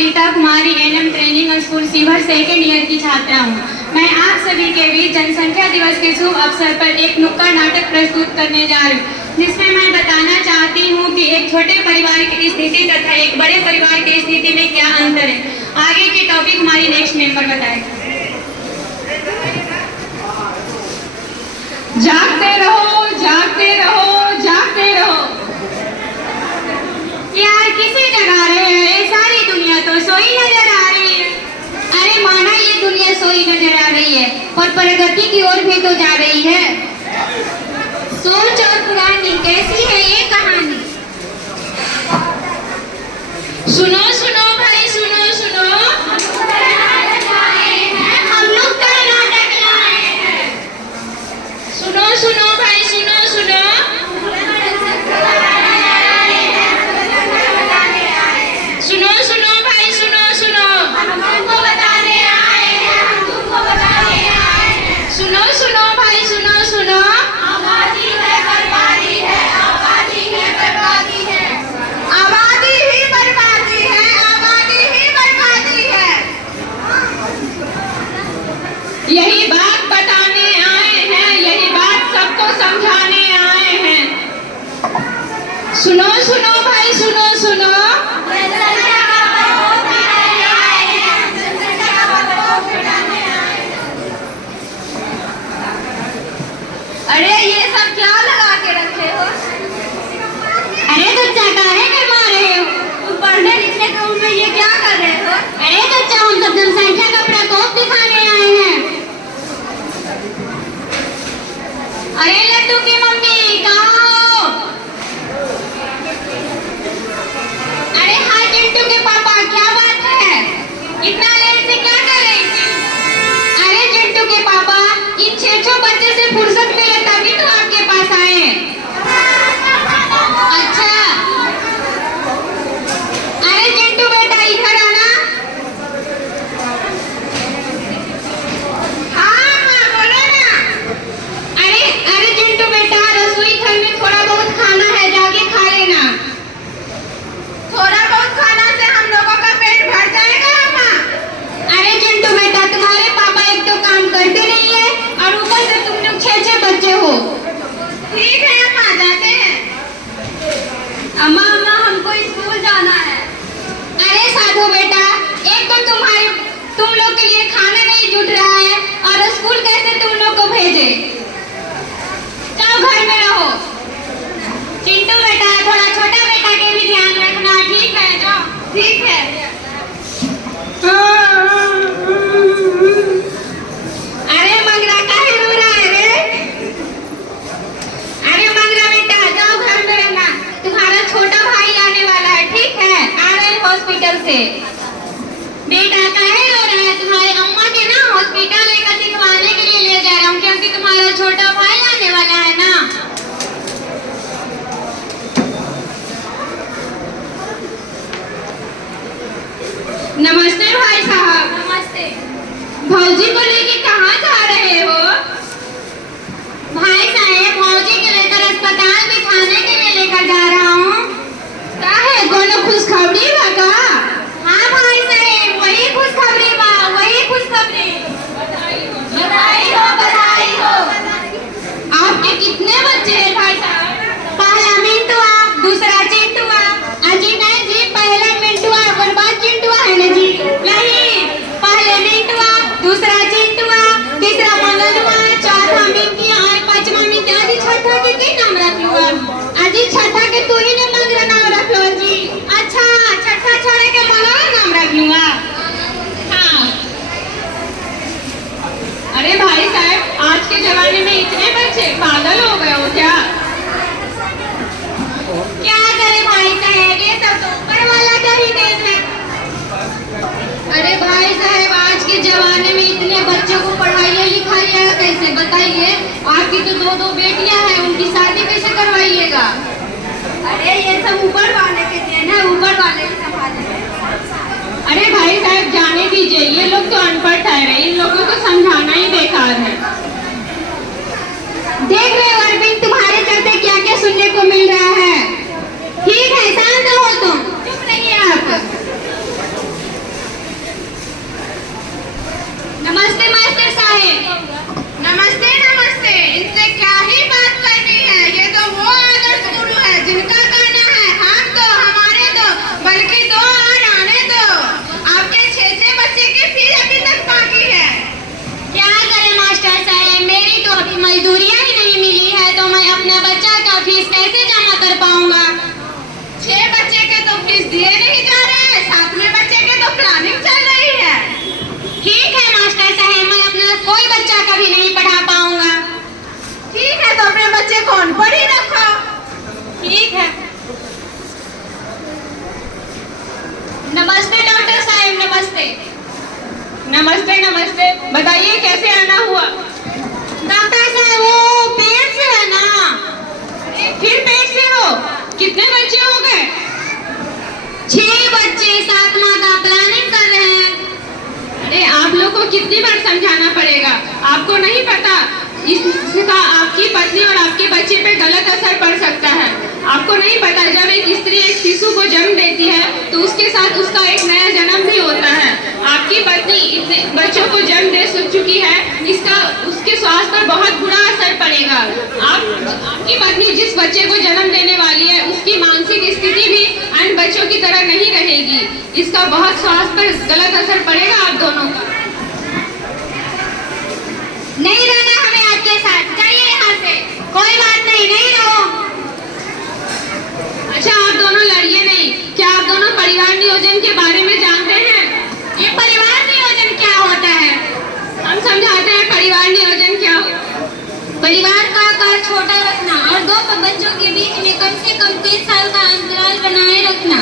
Rita Kumari ANM training school सीवर second year की छात्रा हूँ। मैं आप सभी के बीच जनसंख्या दिवस के शुभ अवसर पर एक नुक्कड़ नाटक प्रस्तुत करने जा रही हूँ, जिसमें मैं बताना चाहती हूँ कि एक छोटे परिवार की स्थिति तथा एक बड़े परिवार की स्थिति में क्या अंतर है। आगे की टॉपिक हमारी नेक्स्ट मेंबर बताएगा। जागते रहो, जागते रहो, जागते रहो। यार किसे जगा रहे हैं? सारी दुनिया तो सोई नजर आ रही है। अरे माना ये दुनिया सोई नजर आ रही है और प्रगति की ओर भी तो जा रही है। सोच और पुरानी कैसी है ये कहानी? सुनो सुनो भाई, सुनो सुनो, हम लोग कर्नाटक लाए हैं। सुनो सुनो भाई, सुनो सुनो, सुनो सुनो भाई, सुनो सुनो, हम तुमको बताने आए हैं, हम तुमको बताने आए हैं। सुनो सुनो भाई, सुनो सुनो, आबादी है बर्बादी है, आबादी है बर्बादी है, आबादी ही बर्बादी है, आबादी ही बर्बादी है। यही बात बताने आए हैं, यही बात सबको समझाने आए हैं। सुनो सुनो भाई, सुनो सुनो, अरे ये सब क्या लगा के रखे हो? अरे चचा काहे गरमा रहे हो? तुम पढ़ने लिखने के उम्र में ये क्या कर रहे हो? अरे चचा हम सब जनसंख्या का प्रकोप दिखाने आए हैं। अरे लड्डू की मम्मी कहाँ हो? अरे हाँ चिंटू के पापा, क्या बात है? इतना लेट से क्या कर रही थी? अरे चिंटू के पापा, इन 6 बच्चे से फुर्सत मिले तभी तो आपके पास आए। अच्छा, अरे चिंटू बेटा इधर आना। हाँ हाँ बोलो ना। अरे अरे चिंटू बेटा, रसोई घर में थोड़ा बहुत खाना है, जाके खा लेना। थोड़ा बहुत खाना से हम लोगों का पेट भर जाएगा अम्मा? अरे चिंटू बेटा, तुम्हारे पापा एक तो काम करते नहीं है और ऊपर से तुम लोग 6 बच्चे हो। ठीक है अम्मा, जाते हैं। अम्मा अम्मा हमको स्कूल जाना है। अरे साधु बेटा, एक तो तुम लोग के लिए खाना नहीं जुट रहा है और स्कूल कैसे तुम लोग को भेजे? जाओ घर में रहो। चिंटू बेटा, थोड़ा छोटा बेटा के भी ध्यान रखना, ठीक है? जाओ। ठीक है। अरे मंगरा काहे रो रहा है रे? अरे मंगरा बेटा, जाओ घर में रहना, तुम्हारा छोटा भाई आने वाला है, ठीक है? आ रहे हैं हॉस्पिटल से। बेटा काहे रो रहा है? तुम्हारे अम्मा के ना हॉस्पिटल लेकर दिखवाने के लिए ले जा रहा हूँ, क्योंकि तुम्हारा छोटा भाई आने वाला है ना। नमस्ते भाई साहब। नमस्ते। भौजी को लेके कहाँ जा रहे हो? भाई साहब, भौजी को लेकर अस्पताल दिखाने के लिए लेकर जा रहा हूँ। काहे कोनो खुशखबरी बा का? हाँ भाई साहब, वही खुशखबरी बा, वही खुशखबरी। बधाई हो, बधाई हो। आपके कितने बच्चे हैं भाई साहब? पहला मिंटुआ, दूसरा चिंटुआ। अजी नहीं जी, पहला मिंटुआ और बाद चिंटुआ है ना जी? नहीं, पहले मिंटुआ, दूसरा चिंटुआ, तीसरा मंगलुआ, चौथा मिंकिया और पांचवा मिंकिया। अजी छठा के की नाम रख लूँ अब? अजी छठा के तू ही ने मंगरा नाम रख लो जी। अच्छा, छठा छोड़े के मंगला नाम रख लूँगा। हाँ। अरे भाई साहब, आज के जमाने में इतने बच्चे, पागल हो गए हो क्या? क्या करे भाई साहब, ये सब तो ऊपर वाला का ही देन है। अरे भाई साहब, आज के जमाने में इतने बच्चों को पढ़ाइए लिखाइए कैसे, बताइए? आपकी तो 2 बेटियां हैं, उनकी शादी कैसे करवाइएगा? अरे ये सब ऊपर वाले के देन है, ऊपर वाले के संभाले। अरे भाई साहब जाने दीजिए, ये लोग तो अनपढ़ ठहरे, इन लोगों को समझाना ही बेकार है। देख रहे हो अरविंद, तुम्हारे चलते क्या क्या सुनने को मिल रहा है। ठीक है, शांत रहो तुम, चुप रहिए आप। नमस्ते। नमस्ते नमस्ते, बताइए कैसे आना हुआ? डॉक्टर साहब वो पेट से है ना। फिर पेट से हो? कितने बच्चे हो गए? 6 बच्चे, 7वां का प्लानिंग कर रहे हैं। अरे आप लोग को कितनी बार समझाना पड़ेगा? आपको नहीं पता इसका आपकी पत्नी और आपके बच्चे पे गलत असर पड़ सकता है। आपको नहीं पता जब एक स्त्री एक शिशु को जन्म देती है तो उसके साथ उसका एक नया जन्म भी होता है। आपकी पत्नी इतने बच्चों को जन्म दे चुकी है, इसका उसके स्वास्थ्य पर बहुत बुरा असर पड़ेगा। आपकी पत्नी जिस बच्चे को जन्म देने वाली है उसकी मानसिक स्थिति भी अन्य बच्चों की तरह नहीं रहेगी। इसका बहुत स्वास्थ्य पर गलत असर पड़ेगा आप दोनों का। नहीं रहना हमें आपके साथ, जाइए यहाँ से। कोई बात नहीं, नहीं रहो। अच्छा आप दोनों लड़िए नहीं। क्या आप दोनों परिवार नियोजन के बारे में जानते हैं? ये परिवार नियोजन क्या होता है? हम समझाते हैं परिवार नियोजन क्या होता है। परिवार का आकार छोटा रखना और 2 बच्चों के बीच में कम से कम 3 साल का अंतराल बनाए रखना।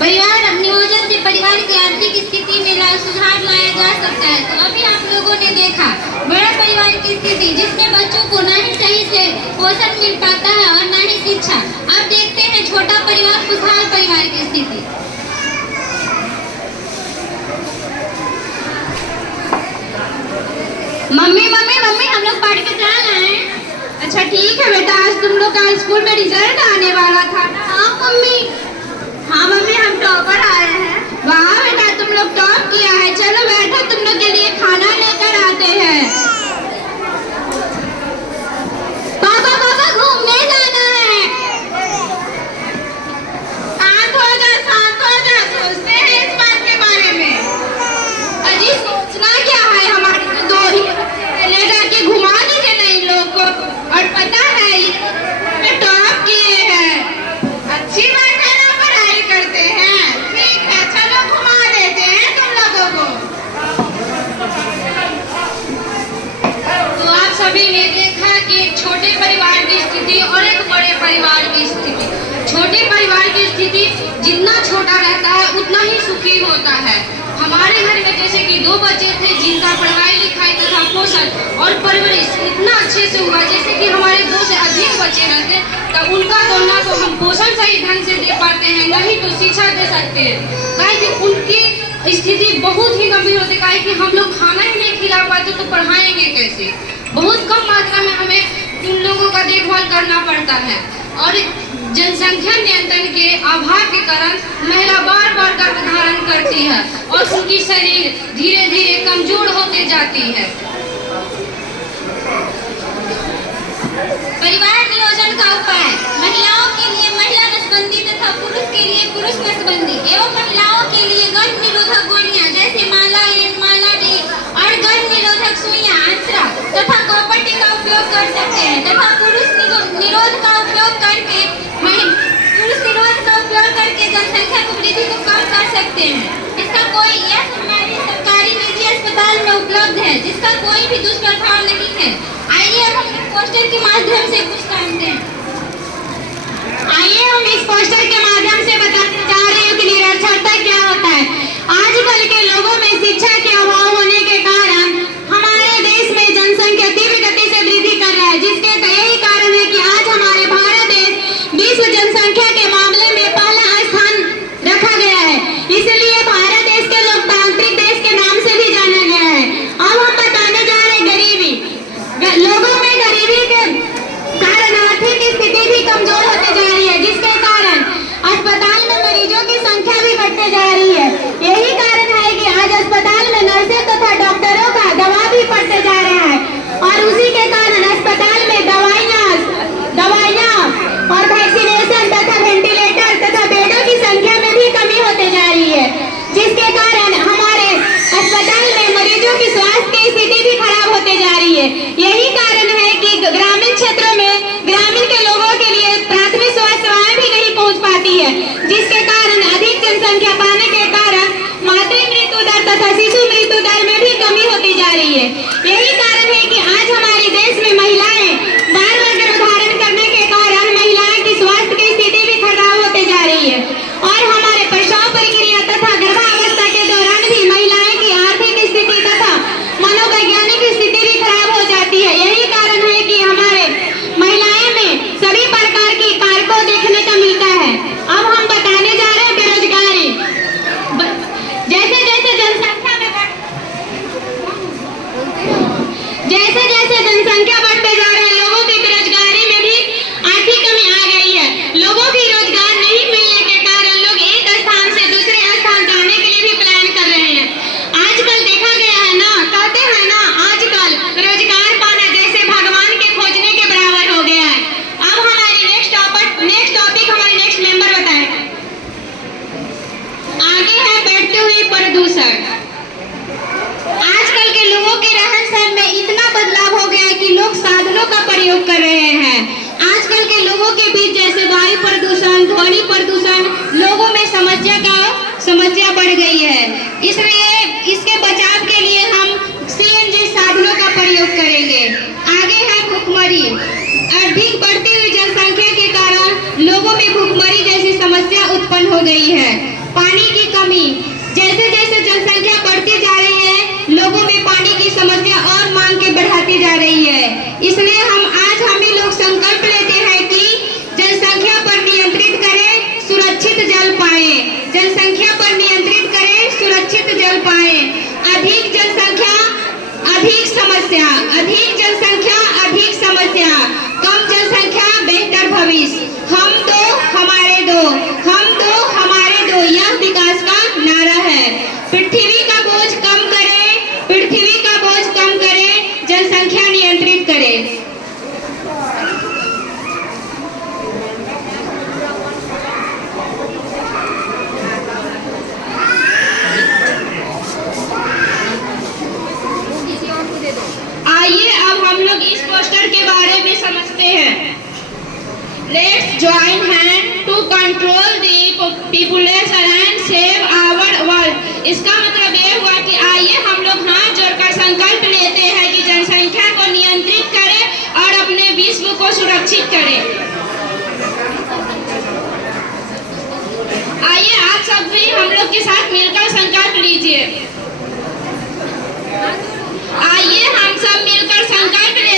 परिवार नियोजन से परिवार की आर्थिक स्थिति में सुधार लाया जा सकता है। तो अभी आप लोगों ने देखा बड़ा परिवार की स्थिति जिसमें बच्चों को न ही सही से पोषण मिल पाता है और न ही शिक्षा। अब देखते हैं छोटा परिवार खुशहाल परिवार की स्थिति। मम्मी मम्मी मम्मी हम लोग पढ़ के जा रहे हैं। अच्छा ठीक है बेटा, आज तुम लोग का स्कूल में रिजल्ट आने वाला था ना? हाँ मम्मी। हाँ मम्मी, हम टॉपर आए हैं। वाह बेटा, तुम लोग टॉप किया है। चलो बैठो, तुम लोग के लिए खाना लेकर आते हैं। पापा पापा घूमने जाना है। शांत हो जा, शांत हो जा। सोचते हैं इस बात के बारे में। अजी सोचना क्या है, हमारे तो 2 ही ले जाके घुमा दीजिए ना इन लोग को। और पता है ये टॉप किए हैं। अच्छी बात है ना, पढ़ाई करते हैं। ठीक है, चलो घुमा देते हैं तुम लोगों को। तो आप सभी ने देखा कि एक छोटे परिवार की स्थिति और एक बड़े परिवार की स्थिति। छोटे परिवार की स्थिति जितना छोटा रहता है उतना ही सुखी होता है। हमारे घर में जैसे कि 2 बच्चे थे जिनका पढ़ाई लिखाई तथा पोषण और परवरिश इतना अच्छे से हुआ, जैसे कि हमारे 2 से अधिक बच्चे रहते तो उनका दोनों को हम पोषण सही ढंग से दे पाते हैं, नहीं तो शिक्षा दे सकते हैं। काहे कि उनकी स्थिति बहुत ही गंभीर होती है, कि हम लोग खाना ही नहीं खिला पाते तो पढ़ाएंगे कैसे। बहुत कम मात्रा में हमें उन लोगों का देखभाल करना पड़ता है। और जनसंख्या नियंत्रण के अभाव के कारण महिला बार बार गर्भधारण करती है और उनकी शरीर धीरे धीरे कमजोर होते जाती है। परिवार नियोजन का उपाय महिलाओं के लिए महिला नसबंदी तथा पुरुष के लिए पुरुष नसबंदी एवं महिलाओं के लिए गर्भ निरोधक गोलियां जैसे माला एन, माला डी और गर्भ निरोधक सुइयां अंतरा तथा कॉपर का उपयोग कर सकते हैं तथा पुरुष निरोध का उपयोग करके जनसंख्या की वृद्धि को कम कर सकते हैं। इसका कोई यह सरकारी निजी अस्पताल में उपलब्ध है जिसका कोई भी दुष्प्रभाव नहीं है। आइए अब हम इस पोस्टर के माध्यम से कुछ जानते हैं। आइए हम इस पोस्टर के माध्यम से बताने जा रहे हैं कि निरक्षरता क्या होता है। आजकल के लोगों में शिक्षा के अभाव होने के कारण हमारे देश में जनसंख्या तीव्र गति से वृद्धि कर रहा है, जिसके यही कारण है कि आज हमारे भारत देश विश्व जनसंख्या के मामले में पहला स्थान रखा गया है। इसलिए भारत देश के लोकतांत्रिक देश के नाम से भी जाना गया है। अब हम बताने जा रहे हैं गरीबी। लोगों में गरीबी के कारण आर्थिक स्थिति भी कमजोर होती जा रही है, जिसके कारण अस्पताल में मरीजों की संख्या भी बढ़ती जा रही है। यही कारण है कि आज अस्पताल में नर्सें तथा डॉक्टरों का दबाव भी बढ़ते जा रहा है और उसी के कारण अस्पताल में दवाइयाँ और वैक्सीनेशन तथा वेंटिलेटर तथा बेडों की संख्या में भी कमी होती जा रही है, जिसके कारण हमारे अस्पताल में मरीजों की स्वास्थ्य की स्थिति भी खराब होती जा रही है। यही कारण है कि ग्रामीण क्षेत्रों में ग्रामीण के लोगों के लिए प्राथमिक स्वास्थ्य सेवाएं भी नहीं पहुंच पाती है, जिसके कारण अधिक जनसंख्या पाने के कारण मातृ मृत्यु दर तथा शिशु मृत्यु दर में भी कमी होती जा रही है। यही कारण है कि आज हमारे देश में महिलाएं बार बार गर्भधारण करने के कारण महिलाएं की स्वास्थ्य की स्थिति भी खराब होती जा रही है और हमारे प्रसव प्रक्रिया तथा गर्भावस्था के दौरान भी महिलाएं बढ़ते हुए प्रदूषण। आजकल के लोगों के रहन सहन में इतना बदलाव हो गया है कि लोग साधनों का प्रयोग कर रहे हैं। आजकल के लोगों के बीच जैसे वायु प्रदूषण, ध्वनि प्रदूषण, लोगों में समस्या बढ़ गई है। इसलिए इसके बचाव के लिए हम सीएनजी साधनों का प्रयोग करेंगे। आगे है भूखमरी। अधिक बढ़ती हुई जनसंख्या के कारण लोगों में भूखमरी जैसी समस्या उत्पन्न हो गई है। पानी की कमी, जैसे जैसे जनसंख्या बढ़ती जा रही है, लोगों में पानी की समस्या और मांग के बढ़ाती जा रही है। इसलिए हम लोग संकल्प लेते हैं कि जनसंख्या पर नियंत्रित करें, सुरक्षित जल पाएं। जनसंख्या पर नियंत्रित करें, सुरक्षित जल पाएं। अधिक जनसंख्या अधिक समस्या, अधिक जनसंख्या अधिक समस्या, कम जनसंख्या बेहतर भविष्य। हम दो हमारे दो, हम दो हमारे दो, यह विकास का नारा है। पृथ्वी का बोझ कम करें, पृथ्वी का बोझ कम करें, जनसंख्या नियंत्रित करें। आइए अब हम लोग इस पोस्टर के बारे में समझते हैं। Let's join hand to control the population and save our world। इसका मतलब ये हुआ कि आइए हम लोग हाथ जोड़कर संकल्प लेते हैं कि जनसंख्या को नियंत्रित करें और अपने विश्व को सुरक्षित करें। आइए आप सब भी हम लोग के साथ मिलकर संकल्प लीजिए। आइए हम सब मिलकर संकल्प लेते हैं